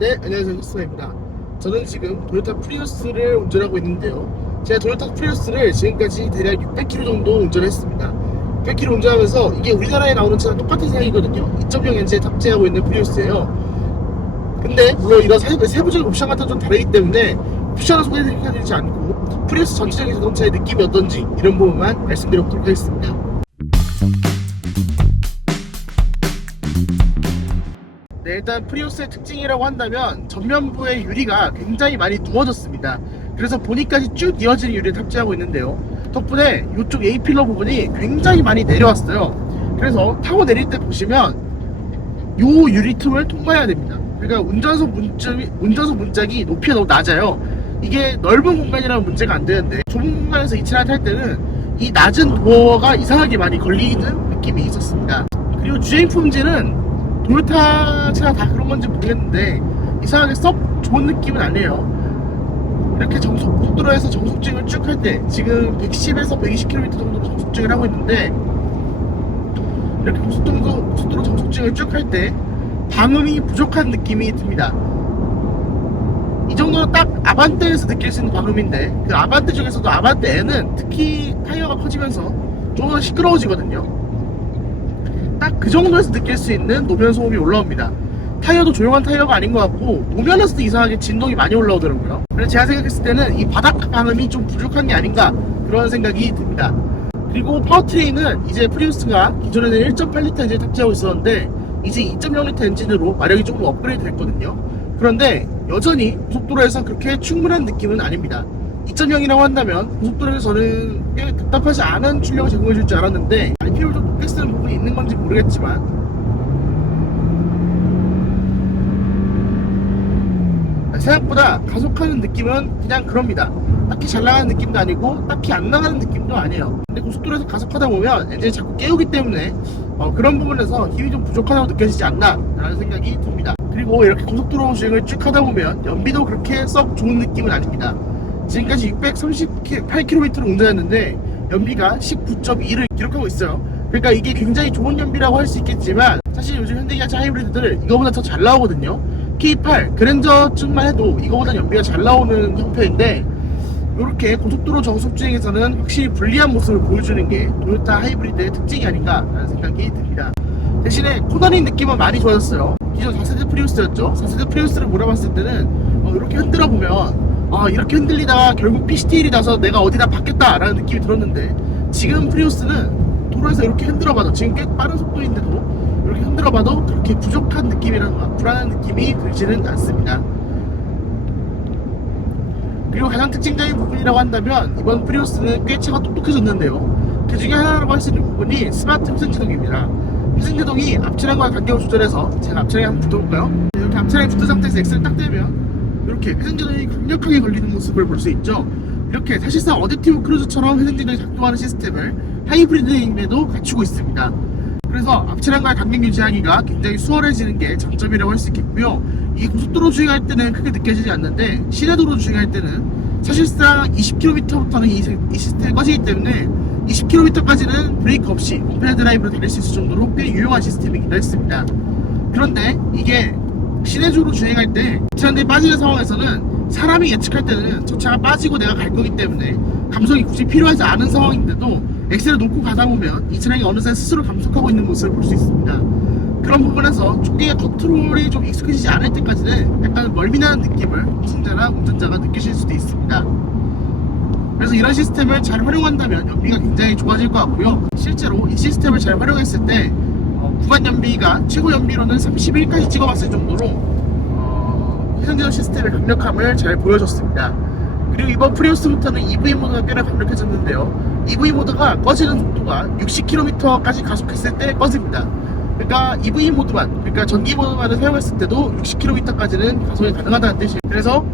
네, 안녕하세요. 흑수입니다. 저는 지금 도요타 프리우스를 운전하고 있는데요. 제가 도요타 프리우스를 지금까지 대략 600km 정도 운전했습니다. 600km 운전하면서 이게 우리나라에 나오는 차랑 똑같은 사양이거든요. 2.0 엔진에 탑재하고 있는 프리우스예요. 근데 물론 이런 세부적인 옵션 같은 건 좀 다르기 때문에 옵션을 소개해드리지 않고 프리우스 전체적인 자동차의 느낌이 어떤지 이런 부분만 말씀드려보도록 하겠습니다. 네, 일단 프리우스의 특징이라고 한다면 전면부의 유리가 굉장히 많이 누워졌습니다. 그래서 보니까지 쭉 이어지는 유리를 탑재하고 있는데요. 덕분에 이쪽 A필러 부분이 굉장히 많이 내려왔어요. 그래서 타고 내릴 때 보시면 이 유리 틈을 통과해야 됩니다. 그러니까 운전석 문짝이 높이가 너무 낮아요. 이게 넓은 공간이라면 문제가 안 되는데 좁은 공간에서 이 차를 탈 때는 이 낮은 도어가 이상하게 많이 걸리는 느낌이 있었습니다. 그리고 주행 품질은 도요타 차가 다 그런 건지 모르겠는데 이상하게 썩 좋은 느낌은 아니에요. 이렇게 고속도로에서 정속주행을 쭉 할 때 지금 110에서 120km 정도로 정속주행을 하고 있는데 이렇게 고속도로 정속주행을 쭉 할 때 방음이 부족한 느낌이 듭니다. 이 정도는 딱 아반떼에서 느낄 수 있는 방음인데 그 아반떼 중에서도 아반떼 N은 특히 타이어가 커지면서 좀 더 시끄러워지거든요. 딱 그 정도에서 느낄 수 있는 노면 소음이 올라옵니다. 타이어도 조용한 타이어가 아닌 것 같고 노면에서도 이상하게 진동이 많이 올라오더라고요. 그래서 제가 생각했을 때는 이 바닥 방음이 좀 부족한 게 아닌가 그런 생각이 듭니다. 그리고 파워트레인은 이제 프리우스가 기존에는 1.8L 엔진을 탑재하고 있었는데 이제 2.0L 엔진으로 마력이 조금 업그레이드 됐거든요. 그런데 여전히 고속도로에서 그렇게 충분한 느낌은 아닙니다. 2.0이라고 한다면 고속도로에서 저는 꽤 답답하지 않은 출력을 제공해 줄 줄 알았는데 RPM을 좀 높게 쓰는 부분이 있는 건지 모르겠지만 생각보다 가속하는 느낌은 그냥 그럽니다. 딱히 잘 나가는 느낌도 아니고 딱히 안 나가는 느낌도 아니에요. 근데 고속도로에서 가속하다 보면 엔진을 자꾸 깨우기 때문에 그런 부분에서 힘이 좀 부족하다고 느껴지지 않나 라는 생각이 듭니다. 그리고 이렇게 고속도로 주행을 쭉 하다 보면 연비도 그렇게 썩 좋은 느낌은 아닙니다. 지금까지 638km를 운전했는데 연비가 19.2를 기록하고 있어요. 그러니까 이게 굉장히 좋은 연비라고 할 수 있겠지만 사실 요즘 현대기아차 하이브리드들 이거보다 더 잘 나오거든요. K8 그랜저쯤만 해도 이거보다 연비가 잘 나오는 형편인데 이렇게 고속도로 정속주행에서는 확실히 불리한 모습을 보여주는 게 도요타 하이브리드의 특징이 아닌가 라는 생각이 듭니다. 대신에 코너링 느낌은 많이 좋아졌어요. 기존 4세대 프리우스였죠. 4세대 프리우스를 몰아봤을 때는 이렇게 흔들어 보면 이렇게 흔들리다가 결국 PCTL이 나서 내가 어디다 박겠다 라는 느낌이 들었는데 지금 프리우스는 도로에서 이렇게 흔들어봐도 지금 꽤 빠른 속도인데도 이렇게 흔들어봐도 그렇게 부족한 느낌이라든가 불안한 느낌이 들지는 않습니다. 그리고 가장 특징적인 부분이라고 한다면 이번 프리우스는 꽤 차가 똑똑해졌는데요. 그 중에 하나라고 할 수 있는 부분이 스마트 회생제동입니다. 회생제동이 앞차량과의 간격을 조절해서 제가 앞차량에 한번 붙어볼까요? 이렇게 앞차량에 붙은 상태에서 엑셀을 딱 떼면 이렇게 회생제동이 강력하게 걸리는 모습을 볼 수 있죠. 이렇게 사실상 어댑티브 크루즈처럼 회생제동이 작동하는 시스템을 하이브리드임에도 갖추고 있습니다. 그래서 앞차량과의 간격 유지하기가 굉장히 수월해지는 게 장점이라고 할 수 있겠고요. 이 고속도로 주행할 때는 크게 느껴지지 않는데 시내도로 주행할 때는 사실상 20km부터는 이 시스템이 꺼지기 때문에 20km까지는 브레이크 없이 온페달 드라이브로 달릴 수 있을 정도로 꽤 유용한 시스템이기도 했습니다. 그런데 이게 시내적으로 주행할 때 차량들이 빠지는 상황에서는 사람이 예측할 때는 저 차가 빠지고 내가 갈 거기 때문에 감속이 굳이 필요하지 않은 상황인데도 엑셀을 놓고 가다 보면 이 차량이 어느새 스스로 감속하고 있는 모습을 볼 수 있습니다. 그런 부분에서 초기의 컨트롤이 좀 익숙해지지 않을 때까지는 약간 멀미나는 느낌을 시승자나 운전자가 느끼실 수도 있습니다. 그래서 이런 시스템을 잘 활용한다면 연비가 굉장히 좋아질 것 같고요. 실제로 이 시스템을 잘 활용했을 때 구간 연비가 최고 연비로는 31까지 찍어봤을 정도로 회전제동 시스템의 강력함을 잘 보여줬습니다. 그리고 이번 프리우스부터는 EV 모드가 꽤나 강력해졌는데요. EV 모드가 꺼지는 속도가 60km까지 가속했을 때 꺼집니다. 그러니까 EV 모드만, 그러니까 전기 모드만을 사용했을 때도 60km까지는 가속이 가능하다는 뜻이에요. 그래서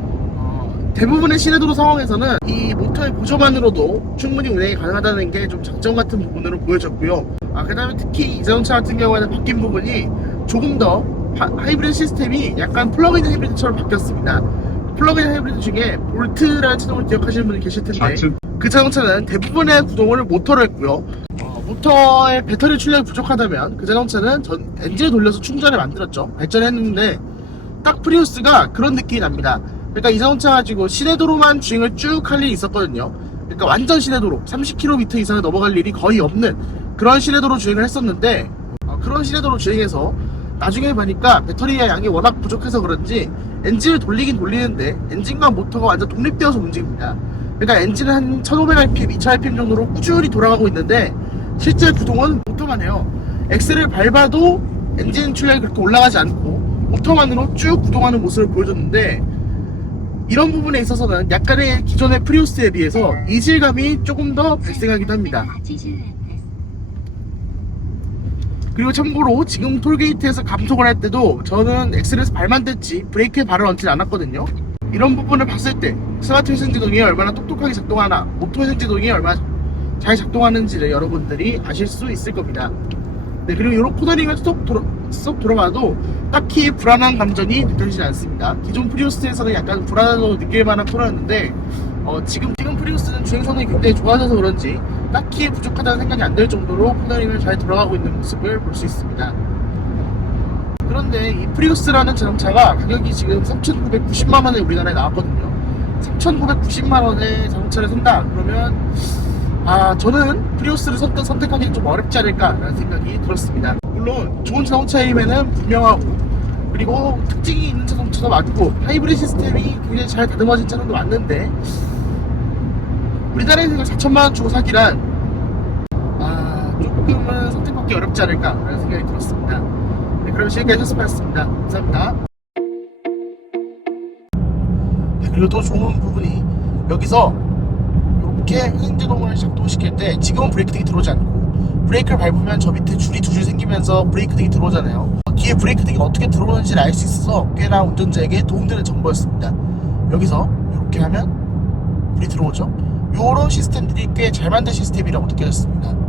대부분의 시내도로 상황에서는 이 모터의 보조만으로도 충분히 운행이 가능하다는 게 좀 장점 같은 부분으로 보여졌고요. 그 다음에 특히 이 자동차 같은 경우에는 바뀐 부분이 조금 더 하이브리드 시스템이 약간 플러그인 하이브리드처럼 바뀌었습니다. 플러그인 하이브리드 중에 볼트라는 차종을 기억하시는 분이 계실 텐데 그 자동차는 대부분의 구동을 모터로 했고요. 모터의 배터리 출력이 부족하다면 그 자동차는 엔진을 돌려서 충전을 만들었죠. 발전했는데 딱 프리우스가 그런 느낌이 납니다. 그러니까 이 자동차 가지고 시내도로만 주행을 쭉 할 일이 있었거든요. 그러니까 완전 시내도로 30km 이상을 넘어갈 일이 거의 없는 그런 시내도로 주행을 했었는데, 그런 시내도로 주행해서 나중에 보니까 배터리의 양이 워낙 부족해서 그런지 엔진을 돌리긴 돌리는데 엔진과 모터가 완전 독립되어서 움직입니다. 그러니까 엔진은 한 1500rpm, 2000rpm 정도로 꾸준히 돌아가고 있는데 실제 구동은 모터만 해요. 엑셀을 밟아도 엔진 출력이 그렇게 올라가지 않고 모터만으로 쭉 구동하는 모습을 보여줬는데, 이런 부분에 있어서는 약간의 기존의 프리우스에 비해서 이질감이 조금 더 발생하기도 합니다. 그리고 참고로 지금 톨게이트에서 감속을 할 때도 저는 엑셀에서 발만 댔지 브레이크에 발을 얹지 않았거든요. 이런 부분을 봤을 때 스마트 회생제동이 얼마나 똑똑하게 작동하나, 오토 회생제동이 얼마나 잘 작동하는지를 여러분들이 아실 수 있을 겁니다. 네, 그리고 이런 코너링을 쏙 돌아가도 딱히 불안한 감정이 느껴지지 않습니다. 기존 프리우스에서는 약간 불안하다고 느낄 만한 코너였는데 지금 프리우스는 주행 성능이 굉장히 좋아져서 그런지 딱히 부족하다는 생각이 안 들 정도로 코너링을 잘 돌아가고 있는 모습을 볼 수 있습니다. 그런데 이 프리우스라는 자동차가 가격이 지금 3,990만원에 우리나라에 나왔거든요. 3,990만원에 자동차를 산다 그러면 저는 프리우스를 선택하기는 좀 어렵지 않을까라는 생각이 들었습니다. 물론 좋은 자동차임에는 분명하고, 그리고 특징이 있는 자동차도 많고, 하이브리드 시스템이 굉장히 잘 다듬어진 차량도 많는데 우리나라에서 4천만원 주고 사기란 조금은 선택받기 어렵지 않을까라는 생각이 들었습니다. 네, 그럼 지금까지 셔스파였습니다. 감사합니다. 네, 그리고 또 좋은 부분이 여기서 이렇게 회생제동을 작동시킬 때 지금은 브레이크 등이 들어오지 않고 브레이크를 밟으면 저 밑에 줄이 두 줄 생기면서 브레이크 등이 들어오잖아요. 뒤에 브레이크 등이 어떻게 들어오는지를 알 수 있어서 꽤나 운전자에게 도움되는 정보였습니다. 여기서 이렇게 하면 불이 들어오죠. 이런 시스템들이 꽤 잘 만든 시스템이라고 느껴졌습니다.